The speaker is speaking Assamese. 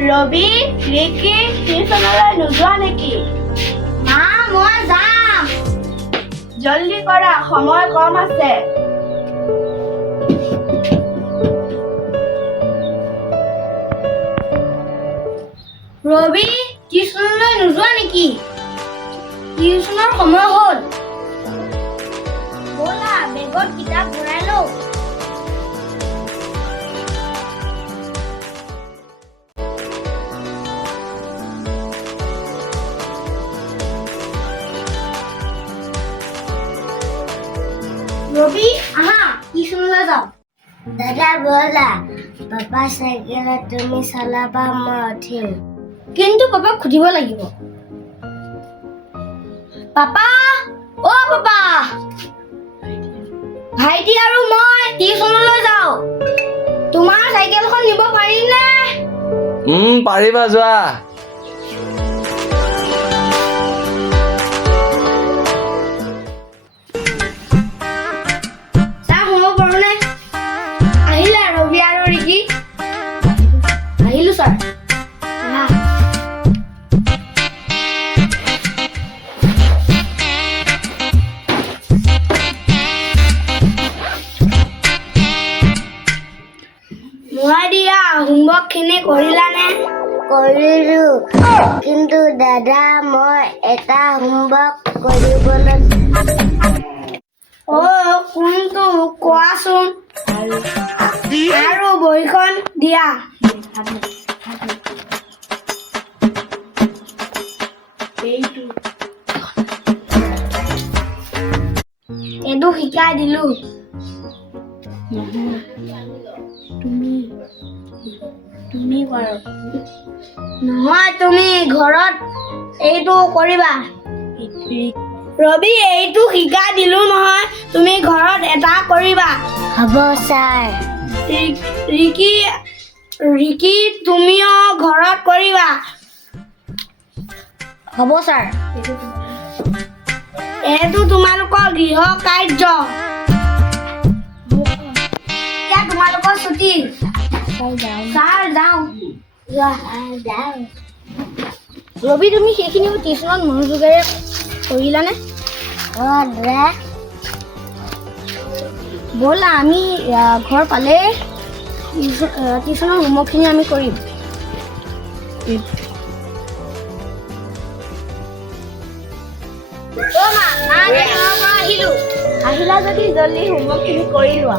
ৰবি, ৰিকি টিউচনলৈ নোযোৱা নেকি? মা মই যাম। জলদি কৰা, সময় কম আছে। ৰবি টিউচনলৈ নোযোৱা নেকি? টিউচনৰ সময় হ'ল। ব'লা বেগত কিতাপ ভৰাই লওঁ। ৰবি আহা টিউচনলৈ যাওঁ। দাদা ব'লা, পাপা চাইকেলত তুমি চলাবা, মই উঠিম। কিন্তু পাপাক সুধিব লাগিব। পাপা, অ' পাপা, ভাইটি আৰু মই টিউচনলৈ যাওঁ। তোমাৰ চাইকেলখন নিব পাৰিমনে? পাৰিবা, যোৱা। ছাৰ সোমাব পাৰোঁনে? আহিলা ৰবি আৰু ৰিকি? আহিলোঁ ছাৰ। মই দিয়া হোমৱৰ্কখিনি কৰিলানে? কৰিলো, কিন্তু দাদা মই এটা হোমৱৰ্ক কৰিবলৈ। কোনটো কোৱাচোন? আৰু বহীখন দিয়া। এইটো শিকাই দিলো। তুমি কৰা। নহয়, তুমি ঘৰত এইটো কৰিবা। ৰবি এইটো শিকাই দিলো নহয়, তুমি ঘৰত এটা কৰিবা। হ'ব ছাৰ। ৰিকি তুমিও ঘৰত কৰিবা। হ'ব ছাৰ। এইটো তোমালোকৰ গৃহ কাৰ্য। এতিয়া তোমালোকৰ ছুটি। ছাৰ যাওঁ। ৰবি তুমি সেইখিনিও টিউচনত মনোযোগেৰে কৰিলানে? দাদা ব'লা আমি ঘৰ পালে টিউচনৰ হোমৱৰ্কখিনি আমি কৰিম। আহিলা যদি জলদি হোমৱৰ্কখিনি কৰি লোৱা।